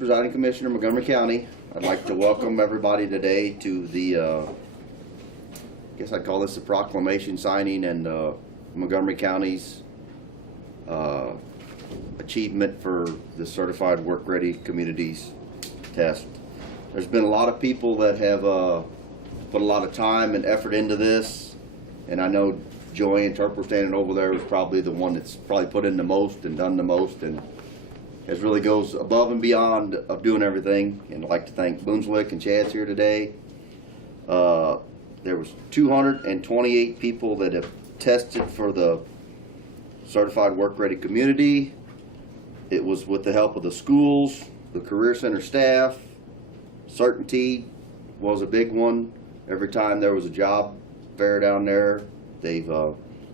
Presiding Commissioner, Montgomery County. I'd like to welcome everybody today to the, I guess I'd call this the proclamation signing and Montgomery County's achievement for the Certified Work Ready Communities test. There's been a lot of people that have put a lot of time and effort into this, and I know Joy Interpreter standing over there was probably the one that's probably put in the most and done the most, and it really goes above and beyond of doing everything. And I'd like to thank Boonswick and Chad's here today. There was 228 people that have tested for the Certified Work Ready Community. It was with the help of the schools, the Career Center staff. Certainty was a big one. Every time there was a job fair down there, they've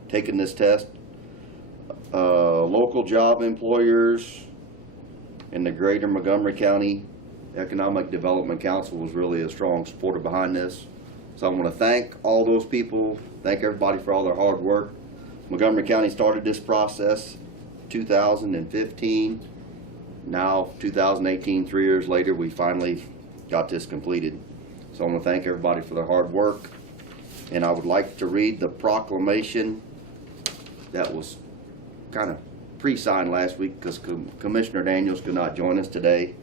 taken this test. Local job employers and the Greater Montgomery County Economic Development Council was really a strong supporter behind this. So I want to thank all those people, thank everybody for all their hard work. Montgomery County started this process 2015. Now 2018, 3 years later, we finally got this completed. So I want to thank everybody for their hard work. And I would like to read the proclamation that was kind of pre-signed last week because Commissioner Daniels could not join us today.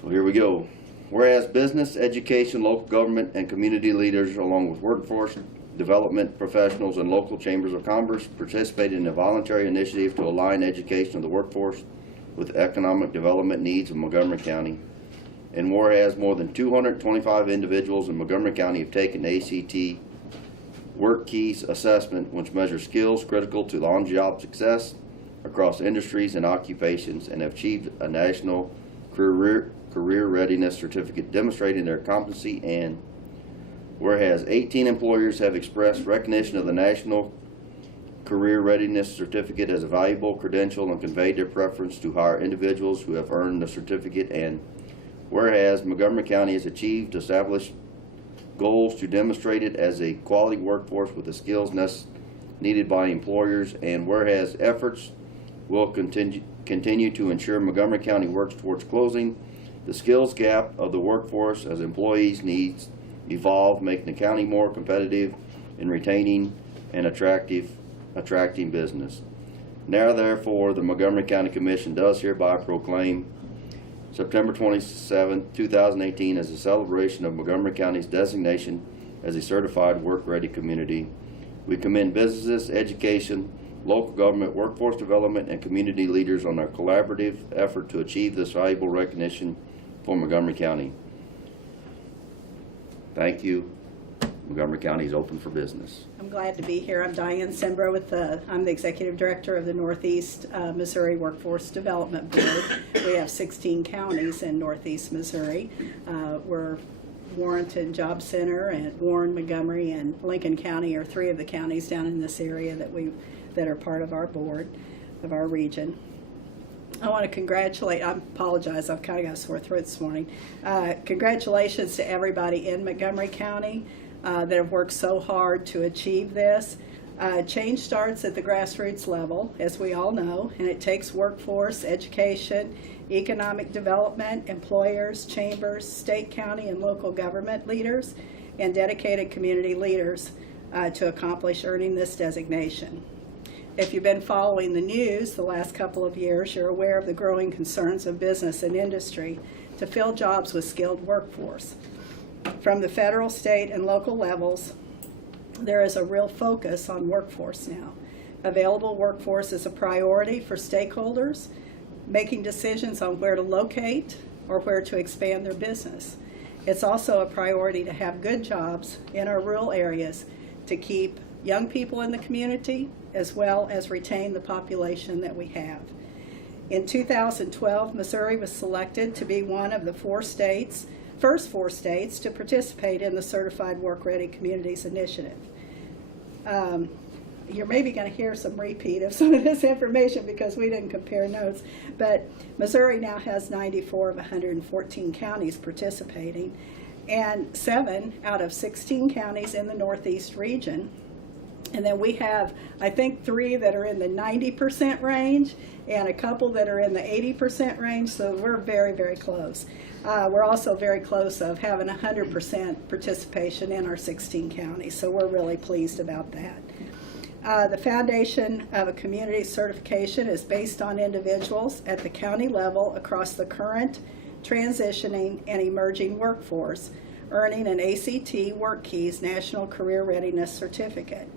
So here we go. Whereas business, education, local government, and community leaders, along with workforce development professionals and local chambers of commerce, participated in a voluntary initiative to align education of the workforce with economic development needs of Montgomery County. And whereas more than 225 individuals in Montgomery County have taken the ACT Work Keys assessment, which measures skills critical to on-job success across industries and occupations, and have achieved a national career readiness certificate demonstrating their competency. And whereas 18 employers have expressed recognition of the National Career Readiness Certificate as a valuable credential and conveyed their preference to hire individuals who have earned the certificate. And whereas Montgomery County has achieved established goals to demonstrate it as a quality workforce with the skills needed by employers, and whereas efforts will continue to ensure Montgomery County works towards closing the skills gap of the workforce as employees' needs evolve, making the county more competitive in retaining and attracting business. Now therefore, the Montgomery County Commission does hereby proclaim September 27, 2018 as a celebration of Montgomery County's designation as a certified work-ready community. We commend businesses, education, local government, workforce development, and community leaders on their collaborative effort to achieve this valuable recognition for Montgomery County. Thank you. Montgomery County is open for business. I'm glad to be here. I'm Diane Sembro I'm the Executive Director of the Northeast Missouri Workforce Development Board. We have 16 counties in Northeast Missouri. We're Warrenton Job Center and Warren, Montgomery, and Lincoln County are three of the counties down in this area that are part of our board, of our region. I want to congratulate, I apologize, I've kind of got a sore throat this morning. Congratulations to everybody in Montgomery County that have worked so hard to achieve this. Change starts at the grassroots level, as we all know, and it takes workforce, education, economic development, employers, chambers, state, county, and local government leaders, and dedicated community leaders to accomplish earning this designation. If you've been following the news the last couple of years, you're aware of the growing concerns of business and industry to fill jobs with skilled workforce. From the federal, state, and local levels, there is a real focus on workforce now. Available workforce is a priority for stakeholders making decisions on where to locate or where to expand their business. It's also a priority to have good jobs in our rural areas to keep young people in the community as well as retain the population that we have. In 2012, Missouri was selected to be one of the first four states to participate in the Certified Work Ready Communities Initiative. You're maybe going to hear some repeat of some of this information because we didn't compare notes, but Missouri now has 94 of 114 counties participating, and 7 out of 16 counties in the Northeast region And then we have, I think, 3 that are in the 90% range and a couple that are in the 80% range, so we're very, very close. We're also very close of having 100% participation in our 16 counties, so we're really pleased about that. The foundation of a community certification is based on individuals at the county level across the current, transitioning, and emerging workforce earning an ACT Work Keys National Career Readiness Certificate.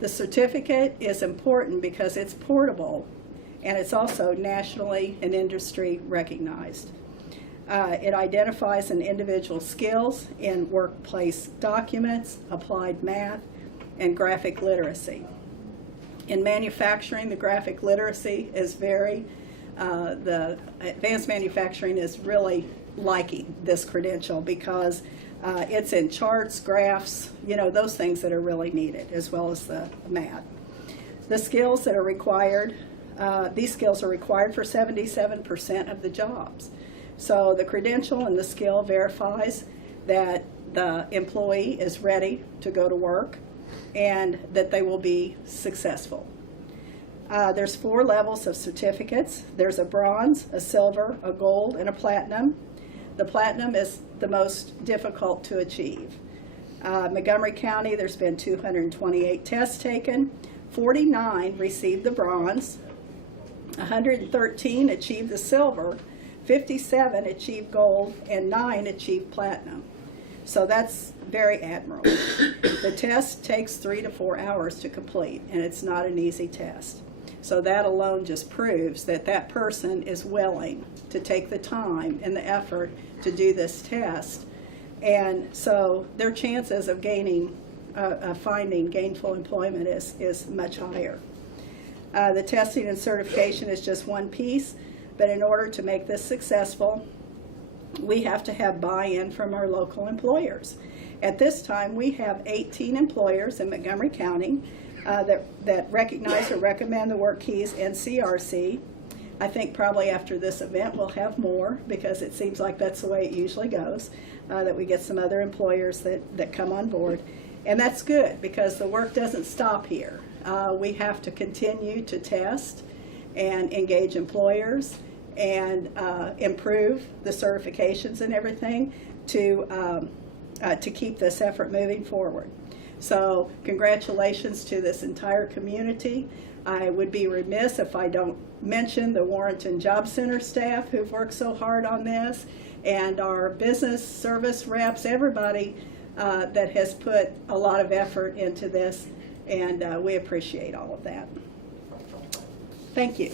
The certificate is important because it's portable and it's also nationally and industry recognized. It identifies an individual's skills in workplace documents, applied math, and graphic literacy. In manufacturing, the graphic literacy is the advanced manufacturing is really liking this credential because it's in charts, graphs, those things that are really needed, as well as the math. The skills that are required, these skills are required for 77% of the jobs. So the credential and the skill verifies that the employee is ready to go to work and that they will be successful. There's 4 levels of certificates. There's a bronze, a silver, a gold, and a platinum. The platinum is the most difficult to achieve. Montgomery County, there's been 228 tests taken. 49 received the bronze. 113 achieved the silver. 57 achieved gold, and 9 achieved platinum. So that's very admirable. The test takes 3 to 4 hours to complete, and it's not an easy test. So that alone just proves that that person is willing to take the time and the effort to do this test. And so their chances of finding gainful employment is much higher. The testing and certification is just one piece, but in order to make this successful, we have to have buy-in from our local employers. At this time, we have 18 employers in Montgomery County that recognize or recommend the Work Keys and CRC. I think probably after this event we'll have more, because it seems like that's the way it usually goes, that we get some other employers that come on board. And that's good, because the work doesn't stop here. We have to continue to test and engage employers and improve the certifications and everything to keep this effort moving forward. So congratulations to this entire community. I would be remiss if I don't mention the Warrenton Job Center staff who've worked so hard on this, and our business service reps, everybody that has put a lot of effort into this, and we appreciate all of that. Thank you.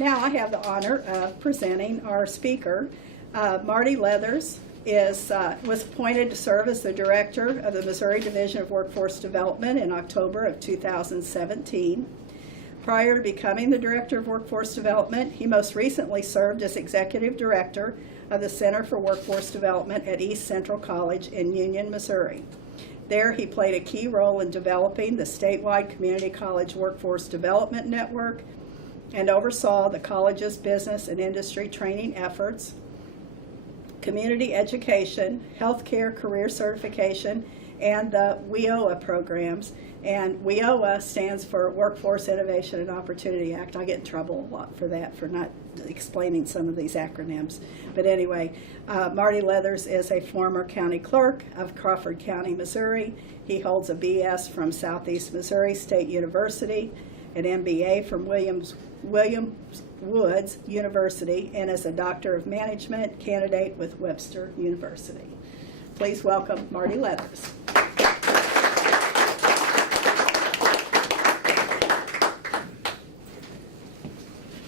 Now I have the honor of presenting our speaker. Marty Leathers was appointed to serve as the director of the Missouri Division of Workforce Development in October of 2017. Prior to becoming the director of Workforce Development, he most recently served as executive director of the Center for Workforce Development at East Central College in Union, Missouri. There, he played a key role in developing the statewide community college workforce development network and oversaw the college's business and industry training efforts, community education, healthcare career certification, and the WIOA programs. And WIOA stands for Workforce Innovation and Opportunity Act. I get in trouble a lot for that, for not explaining some of these acronyms. But anyway, Marty Leathers is a former county clerk of Crawford County, Missouri. He holds a BS from Southeast Missouri State University, an MBA from William Woods University, and is a Doctor of Management candidate with Webster University. Please welcome Marty Leathers.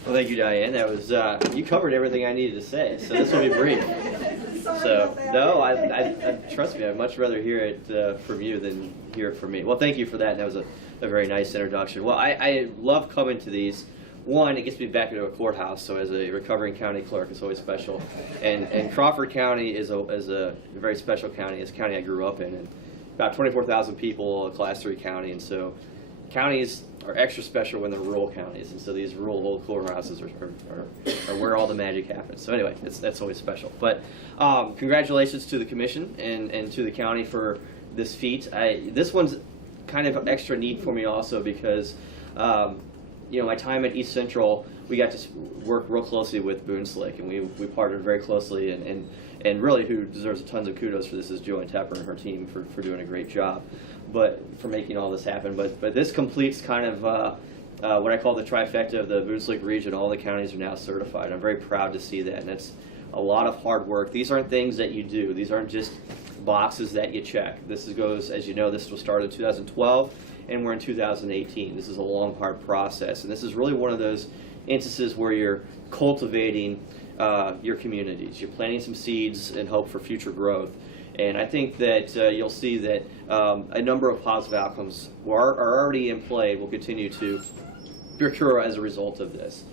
Well, thank you, Diane. That was you covered everything I needed to say, so this will be brief. So, no, I trust me, I'd much rather hear it from you than hear it from me. Well, thank you for that. That was a very nice introduction. Well, I love coming to these. One, it gets me back into a courthouse, so as a recovering county clerk, it's always special. And Crawford County is a very special county. It's a county I grew up in, and about 24,000 people, a Class 3 county, and so counties are extra special when they're rural counties, and so these rural old courthouses are where all the magic happens. So anyway, that's always special. But congratulations to the commission and to the county for this feat. This one's kind of extra neat for me also because my time at East Central, we got to work real closely with Boone Slick, and we partnered very closely, and really who deserves tons of kudos for this is Joanne Tepper and her team for doing a great job, but for making all this happen. But this completes kind of what I call the trifecta of the Boone Slick region. All the counties are now certified. I'm very proud to see that, and that's a lot of hard work. These aren't things that you do. These aren't just boxes that you check. This goes, as you know, this was started in 2012, and we're in 2018. This is a long, hard process, and this is really one of those instances where you're cultivating your communities. You're planting some seeds and hope for future growth. And I think that you'll see that a number of positive outcomes are already in play, will continue to occur as a result of this.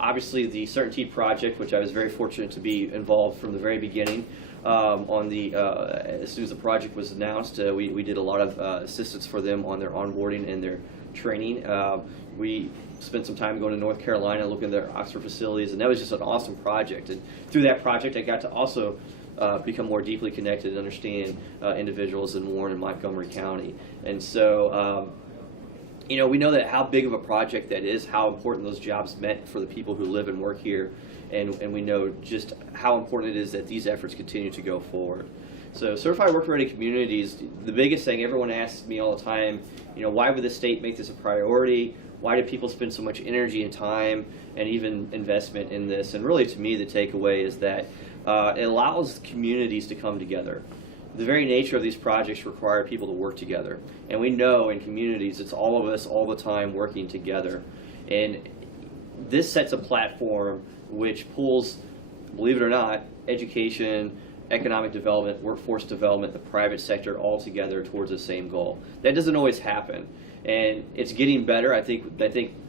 Obviously the Certainty Project, which I was very fortunate to be involved from the very beginning, as soon as the project was announced, we did a lot of assistance for them on their onboarding and their training. We spent some time going to North Carolina, looking at their Oxford facilities, and that was just an awesome project. And through that project, I got to also become more deeply connected and understand individuals in Warren and Montgomery County. And so, we know that how big of a project that is, how important those jobs meant for the people who live and work here, and we know just how important it is that these efforts continue to go forward. So Certified Work Ready Communities, the biggest thing everyone asks me all the time, why would the state make this a priority? Why do people spend so much energy and time and even investment in this? And really, to me, the takeaway is that it allows communities to come together. The very nature of these projects require people to work together. And we know in communities, it's all of us all the time working together. And this sets a platform which pulls, believe it or not, education, economic development, workforce development, the private sector all together towards the same goal. That doesn't always happen. And it's getting better. I think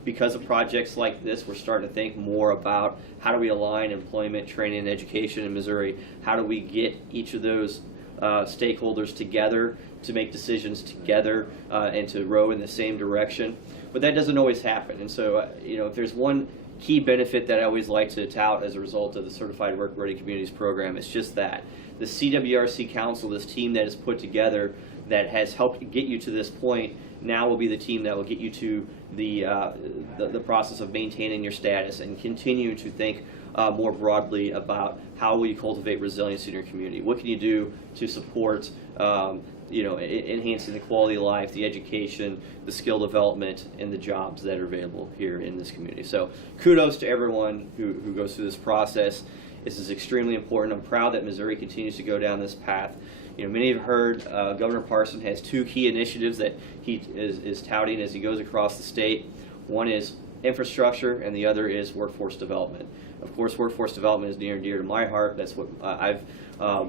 because of projects like this, we're starting to think more about how do we align employment, training, and education in Missouri. How do we get each of those stakeholders together to make decisions together and to row in the same direction. But that doesn't always happen. And so, if there's one key benefit that I always like to tout as a result of the Certified Work Ready Communities program, it's just that. The CWRC Council, this team that is put together that has helped get you to this point, now will be the team that will get you to the process of maintaining your status and continue to think more broadly about how will you cultivate resilience in your community. What can you do to support enhancing the quality of life, the education, the skill development, and the jobs that are available here in this community. So kudos to everyone who goes through this process. This is extremely important. I'm proud that Missouri continues to go down this path. Many have heard Governor Parson has two key initiatives that he is touting as he goes across the state. One is infrastructure, and the other is workforce development. Of course, workforce development is near and dear to my heart. That's what I've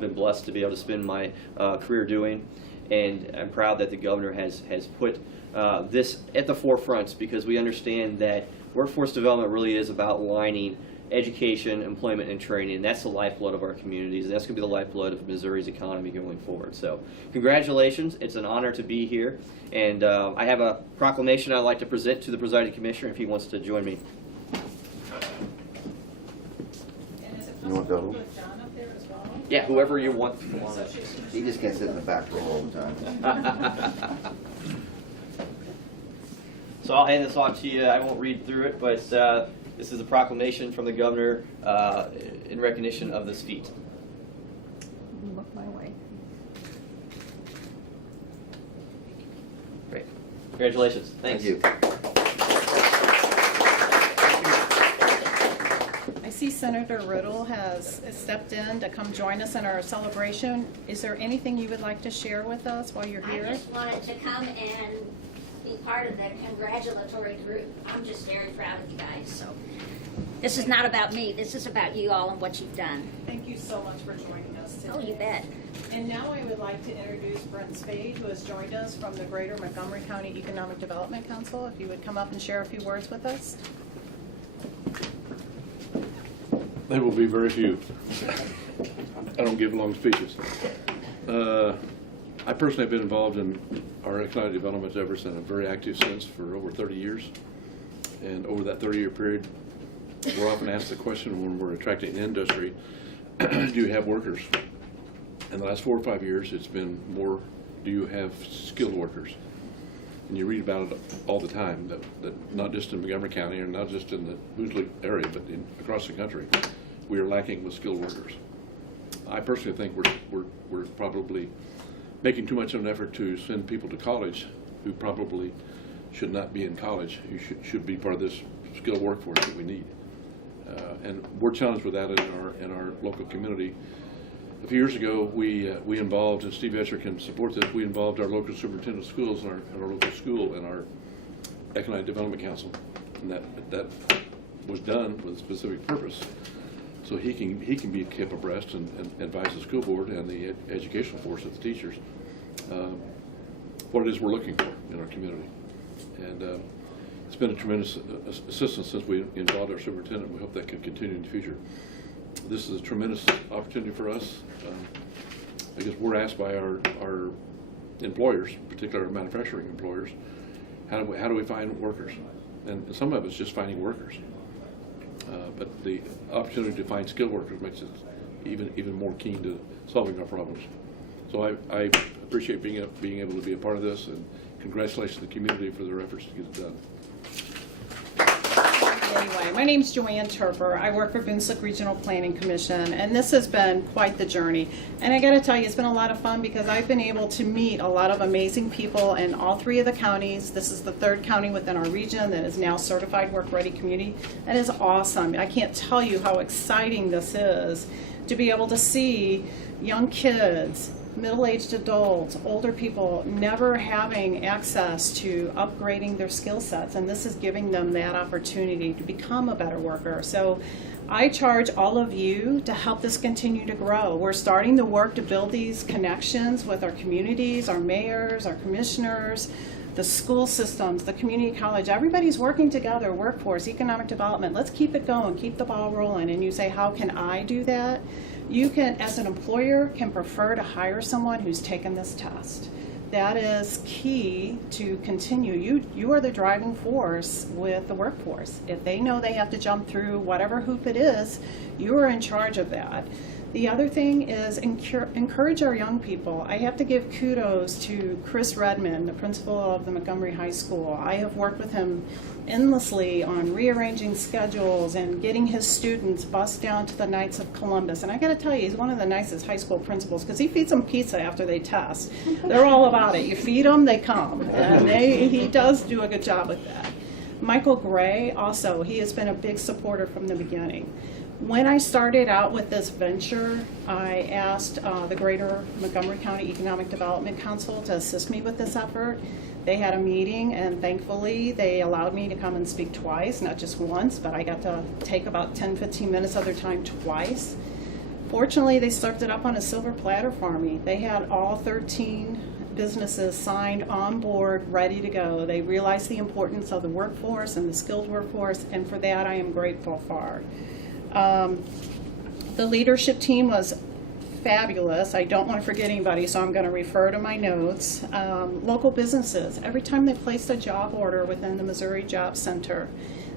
been blessed to be able to spend my career doing, and I'm proud that the governor has put this at the forefront, because we understand that workforce development really is about aligning education, employment, and training, and that's the lifeblood of our communities, and that's going to be the lifeblood of Missouri's economy going forward. So congratulations. It's an honor to be here, and I have a proclamation I'd like to present to the presiding commissioner if he wants to join me. And is it You want possible to to put John up there as well? Yeah, whoever you want to come on up. He just can't sit in the back row all the time. So I'll hand this off to you. I won't read through it, but this is a proclamation from the governor in recognition of this feat. Look my way. Great. Congratulations. Thanks. Thank you. I see Senator Riddle has stepped in to come join us in our celebration. Is there anything you would like to share with us while you're I here? just wanted to come and be part of the congratulatory group. I'm just very proud of you guys. So this is not about me. This is about you all and what you've done. Thank you so much for joining us today. Oh, you bet. And now I would like to introduce Brent Spade, who has joined us from the Greater Montgomery County Economic Development Council. If you would come up and share a few words with us. There will be very few. I don't give long speeches. I personally have been involved in our economic development efforts in a very active sense for over 30 years. And over that 30-year period, we're often asked the question when we're attracting an industry, do you have workers? In the last 4 or 5 years, it's been more, do you have skilled workers? And you read about it all the time, that not just in Montgomery County or not just in the Hoosier area, but across the country, we are lacking with skilled workers. I personally think we're probably making too much of an effort to send people to college who probably should not be in college, who should be part of this skilled workforce that we need. And we're challenged with that in our local community. A few years ago, we involved, and Steve Escher can support this, we involved our local superintendent of schools and our local school in our Economic Development Council. And that was done with a specific purpose. So he can be kept abreast and advise the school board and the educational force of the teachers what it is we're looking for in our community. And it's been a tremendous assistance since we involved our superintendent. We hope that can continue in the future. This is a tremendous opportunity for us because we're asked by our employers, particularly our manufacturing employers, how do we find workers? And some of it's just finding workers. But the opportunity to find skilled workers makes it even more keen to solving our problems. So I appreciate being able to be a part of this, and congratulations to the community for their efforts to get it done. Anyway, my name's Joanne Turper. I work for Boonslick Regional Planning Commission, and this has been quite the journey. And I got to tell you, it's been a lot of fun because I've been able to meet a lot of amazing people in all 3 of the counties. This is the 3rd county within our region that is now certified work-ready community. That is awesome. I can't tell you how exciting this is to be able to see young kids, middle-aged adults, older people never having access to upgrading their skill sets, and this is giving them that opportunity to become a better worker. So I charge all of you to help this continue to grow. We're starting the work to build these connections with our communities, our mayors, our commissioners, the school systems, the community college. Everybody's working together, workforce, economic development. Let's keep it going, keep the ball rolling. And you say, how can I do that? You can, as an employer, can prefer to hire someone who's taken this test. That is key to continue. You are the driving force with the workforce. If they know they have to jump through whatever hoop it is, you are in charge of that. The other thing is encourage our young people. I have to give kudos to Chris Redmond, the principal of the Montgomery High School. I have worked with him endlessly on rearranging schedules and getting his students bused down to the Knights of Columbus. And I got to tell you, he's one of the nicest high school principals because he feeds them pizza after they test. They're all about it. You feed them, they come. And he does do a good job with that. Michael Gray also, he has been a big supporter from the beginning. When I started out with this venture, I asked the Greater Montgomery County Economic Development Council to assist me with this effort. They had a meeting, and thankfully they allowed me to come and speak twice, not just once, but I got to take about 10-15 minutes of their time twice. Fortunately, they served it up on a silver platter for me. They had all 13 businesses signed on board, ready to go. They realized the importance of the workforce and the skilled workforce, and for that I am grateful for. The leadership team was fabulous. I don't want to forget anybody, so I'm going to refer to my notes. Local businesses, every time they placed a job order within the Missouri Job Center,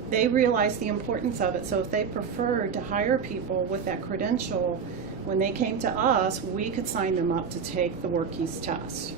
they realized the importance of it. So if they preferred to hire people with that credential, when they came to us, we could sign them up to take the WorkEase test.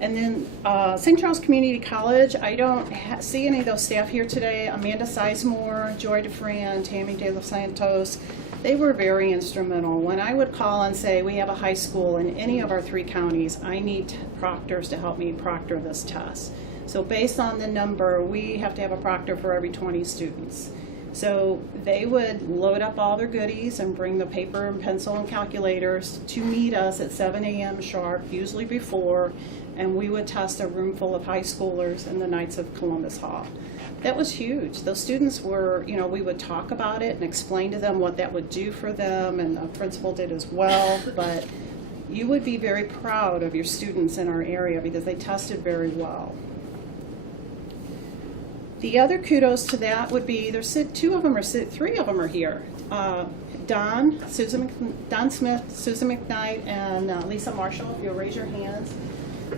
And then St. Charles Community College, I don't see any of those staff here today. Amanda Sizemore, Joy DeFran, Tammy De Los Santos, they were very instrumental. When I would call and say, we have a high school in any of our 3 counties, I need proctors to help me proctor this test. So based on the number, we have to have a proctor for every 20 students. So they would load up all their goodies and bring the paper and pencil and calculators to meet us at 7 a.m. sharp, usually before, and we would test a room full of high schoolers in the Knights of Columbus Hall. That was huge. Those students were, we would talk about it and explain to them what that would do for them, and the principal did as well, but you would be very proud of your students in our area because they tested very well. The other kudos to that would be, 3 of them are here. Don Smith, Susan McKnight, and Lisa Marshall, if you'll raise your hands.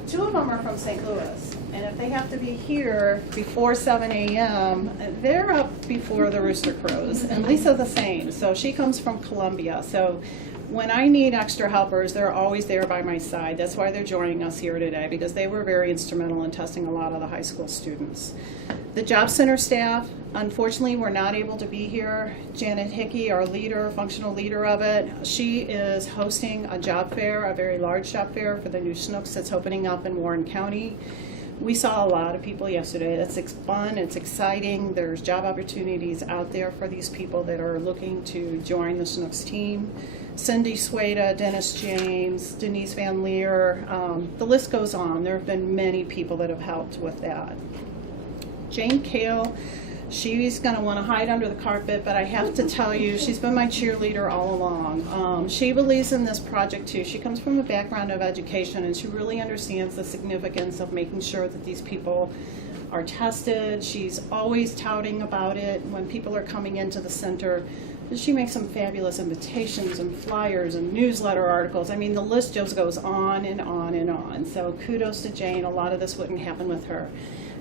2 of them are from St. Louis, and if they have to be here before 7 a.m., they're up before the rooster crows, and Lisa's the same, so she comes from Columbia. So when I need extra helpers, they're always there by my side. That's why they're joining us here today, because they were very instrumental in testing a lot of the high school students. The Job Center staff, unfortunately, were not able to be here. Janet Hickey, our leader, functional leader of it, she is hosting a job fair, a very large job fair for the new Chinooks that's opening up in Warren County. We saw a lot of people yesterday. It's fun, it's exciting. There's job opportunities out there for these people that are looking to join the Chinooks team. Cindy Sueda, Dennis James, Denise Van Leer, the list goes on. There have been many people that have helped with that. Jane Kale, she's going to want to hide under the carpet, but I have to tell you, she's been my cheerleader all along. She believes in this project too. She comes from a background of education, and she really understands the significance of making sure that these people are tested. She's always touting about it when people are coming into the center. She makes some fabulous invitations and flyers and newsletter articles. I mean, the list just goes on and on and on. So kudos to Jane. A lot of this wouldn't happen with her.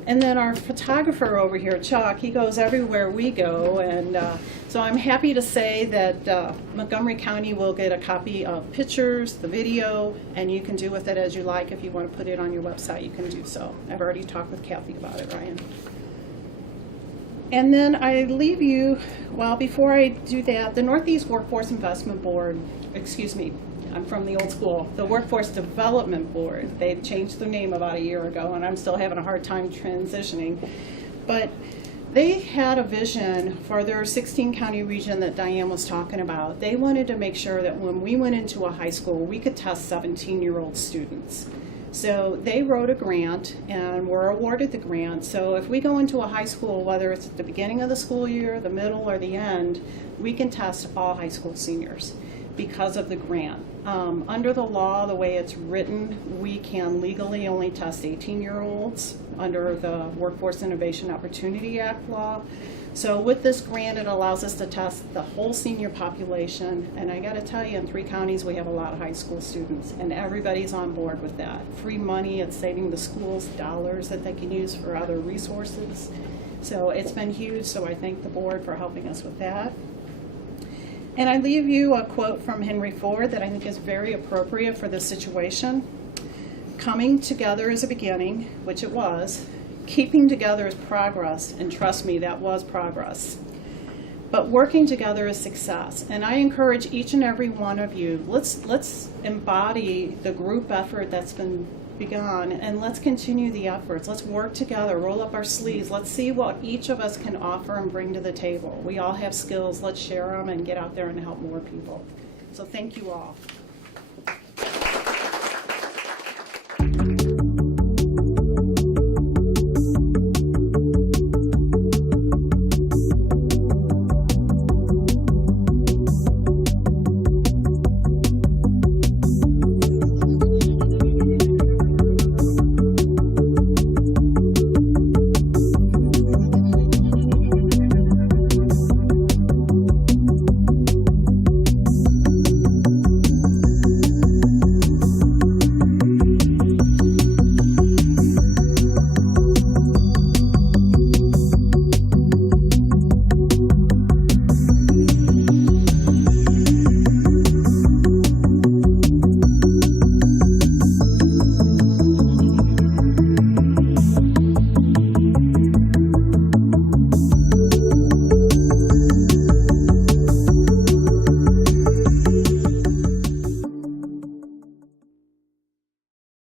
And then our photographer over here, Chuck, he goes everywhere we go. And so I'm happy to say that Montgomery County will get a copy of pictures, the video, and you can do with it as you like. If you want to put it on your website, you can do so. I've already talked with Kathy about it, Ryan. And then I leave you, well, before I do that, the Northeast Workforce Investment Board, excuse me, I'm from the old school, the Workforce Development Board. They changed their name about a year ago, and I'm still having a hard time transitioning. But they had a vision for their 16-county region that Diane was talking about. They wanted to make sure that when we went into a high school, we could test 17-year-old students. So they wrote a grant and were awarded the grant. So if we go into a high school, whether it's at the beginning of the school year, the middle, or the end, we can test all high school seniors because of the grant. Under the law, the way it's written, we can legally only test 18-year-olds under the Workforce Innovation Opportunity Act law. So with this grant, it allows us to test the whole senior population. And I gotta tell you, in 3 counties, we have a lot of high school students, and everybody's on board with that. Free money, it's saving the schools dollars that they can use for other resources. So it's been huge, so I thank the board for helping us with that. And I leave you a quote from Henry Ford that I think is very appropriate for this situation. Coming together is a beginning, which it was. Keeping together is progress, and trust me, that was progress. But working together is success. And I encourage each and every one of you, let's embody the group effort that's been begun, and let's continue the efforts. Let's work together, roll up our sleeves. Let's see what each of us can offer and bring to the table. We all have skills. Let's share them and get out there and help more people. So thank you all.